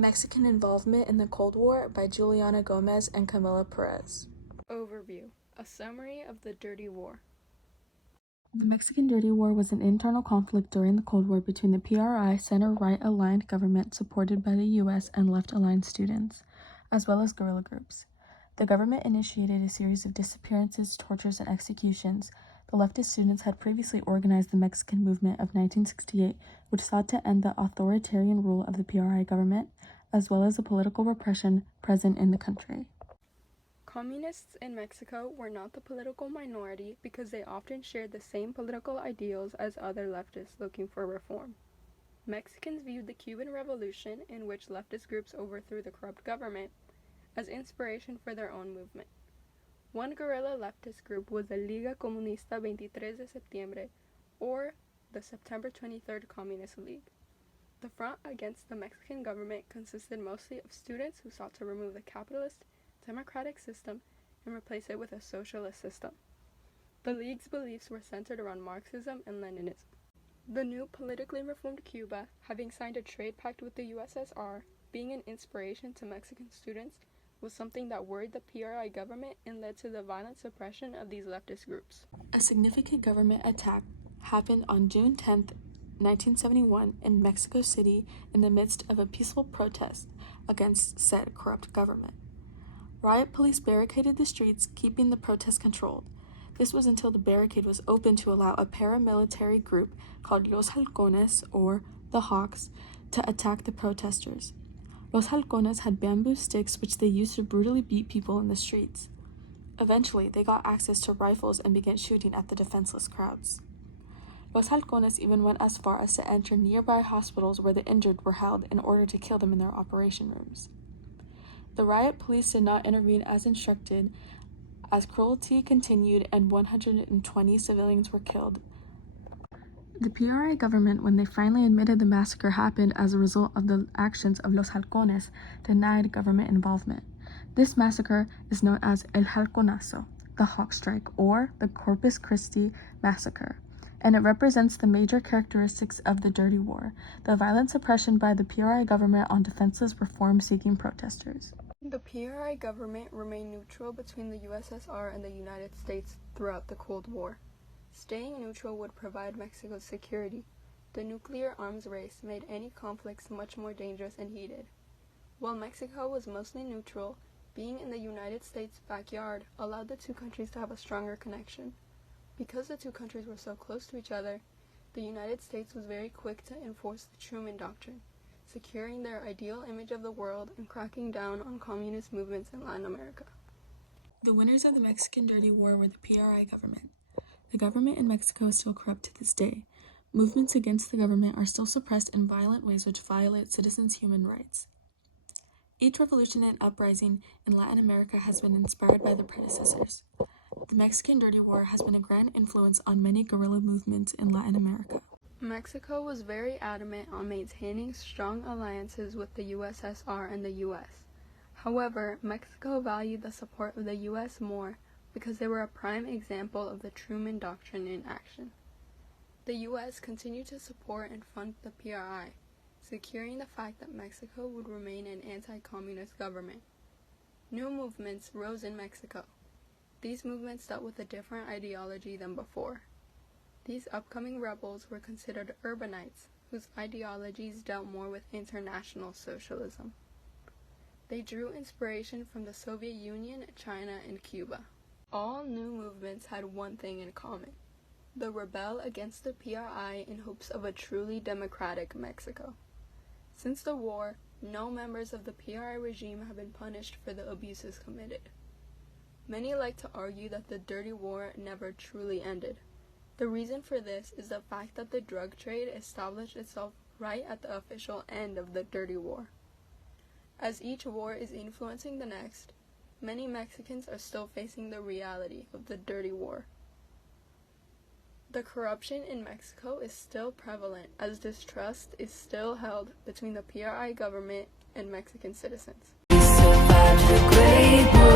Mexican Involvement in the Cold War by Juliana Gomez and Camila Perez. Overview: a summary of the Dirty War. The Mexican Dirty War was an internal conflict during the Cold War between the PRI center-right aligned government supported by the U.S. and left-aligned students, as well as guerrilla groups. The government initiated a series of disappearances, tortures, and executions. The leftist students had previously organized the Mexican Movement of 1968, which sought to end the authoritarian rule of the PRI government, as well as the political repression present in the country. Communists in Mexico were not the political minority because they often shared the same political ideals as other leftists looking for reform. Mexicans viewed the Cuban Revolution, in which leftist groups overthrew the corrupt government, as inspiration for their own movement. One guerrilla leftist group was the Liga Comunista 23 de Septiembre, or the September 23rd Communist League. The front against the Mexican government consisted mostly of students who sought to remove the capitalist, democratic system and replace it with a socialist system. The League's beliefs were centered around Marxism and Leninism. The new politically reformed Cuba, having signed a trade pact with the USSR, being an inspiration to Mexican students, was something that worried the PRI government and led to the violent suppression of these leftist groups. A significant government attack happened on June 10, 1971 in Mexico City in the midst of a peaceful protest against said corrupt government. Riot police barricaded the streets, keeping the protest controlled. This was until the barricade was opened to allow a paramilitary group called Los Halcones, or the Hawks, to attack the protesters. Los Halcones had bamboo sticks which they used to brutally beat people in the streets. Eventually, they got access to rifles and began shooting at the defenseless crowds. Los Halcones even went as far as to enter nearby hospitals where the injured were held in order to kill them in their operation rooms. The riot police did not intervene as instructed, as cruelty continued and 120 civilians were killed. The PRI government, when they finally admitted the massacre happened as a result of the actions of Los Halcones, denied government involvement. This massacre is known as El Halconazo, the Hawk Strike, or the Corpus Christi Massacre, and it represents the major characteristics of the Dirty War, the violent suppression by the PRI government on defenseless reform-seeking protesters. The PRI government remained neutral between the USSR and the United States throughout the Cold War. Staying neutral would provide Mexico's security. The nuclear arms race made any conflicts much more dangerous and heated. While Mexico was mostly neutral, being in the United States' backyard allowed the two countries to have a stronger connection. Because the two countries were so close to each other, the United States was very quick to enforce the Truman Doctrine, securing their ideal image of the world and cracking down on communist movements in Latin America. The winners of the Mexican Dirty War were the PRI government. The government in Mexico is still corrupt to this day. Movements against the government are still suppressed in violent ways which violate citizens' human rights. Each revolution and uprising in Latin America has been inspired by their predecessors. The Mexican Dirty War has been a grand influence on many guerrilla movements in Latin America. Mexico was very adamant on maintaining strong alliances with the USSR and the US. However, Mexico valued the support of the US more because they were a prime example of the Truman Doctrine in action. The US continued to support and fund the PRI, securing the fact that Mexico would remain an anti-communist government. New movements rose in Mexico. These movements dealt with a different ideology than before. These upcoming rebels were considered urbanites, whose ideologies dealt more with international socialism. They drew inspiration from the Soviet Union, China, and Cuba. All new movements had one thing in common: they rebel against the PRI in hopes of a truly democratic Mexico. Since the war, no members of the PRI regime have been punished for the abuses committed. Many like to argue that the Dirty War never truly ended. The reason for this is the fact that the drug trade established itself right at the official end of the Dirty War. As each war is influencing the next, many Mexicans are still facing the reality of the Dirty War. The corruption in Mexico is still prevalent, as distrust is still held between the PRI government and Mexican citizens. We survived the Great War.